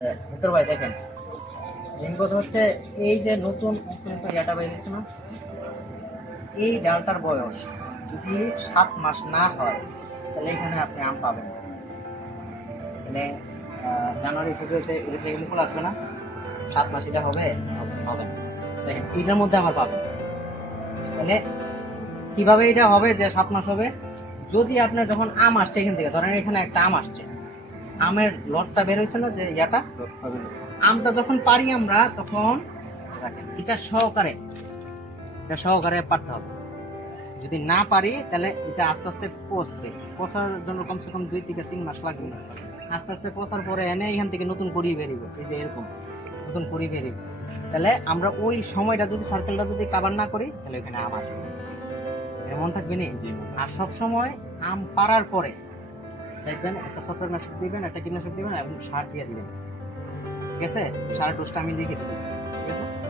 ভিতর ভাই দেখেন। মেন কথা হচ্ছে এই যে নতুন নতুন নতুন ইয়াটা বেরিয়েছে না এই ডালটার বয়স যদি সাত মাস না হয় তাহলে এখানে আপনি আম পাবেন। না। তাহলে আহ, জানুয়ারি ফেব্রুয়ারিতে এটা থেকে মুকুল আসবে না? সাত মাস এটা হবে। দেখেন এটার মধ্যে আবার পাবেন। তাহলে কীভাবে এটা হবে যে সাত মাস হবে? যদি আপনার যখন আম আসছে এখান থেকে ধরেন এখানে একটা আম আসছে আমের লটটা বের হয়েছে না যে ইয়াটা? আমটা যখন পারি আমরা তখন এটা সহকারে এটা সহকারে পারতে হবে। যদি না পারি তাহলে এটা আস্তে আস্তে পচবে। পচার জন্য কমসে কম দুই থেকে তিন মাস লাগবে। না আস্তে আস্তে পচার পরে এনে এখান থেকে নতুন করি বেরিয়ে এই যে এরকম নতুন করি বেরিয়ে তাহলে আমরা ওই সময়টা যদি সার্কেলটা যদি কাভার না করি তাহলে ওখানে আম আসবে। এমন থাকবে না? আর সব সময় আম পারার পরে দেখবেন, একটা ছত্রাকনাশক দিবেন, একটা কীটনাশক দিবেন, এবং সার দিয়ে দিবেন। ঠিক আছে? সারের ডোজটা আমি লিখে দিতেছি। ঠিক আছে?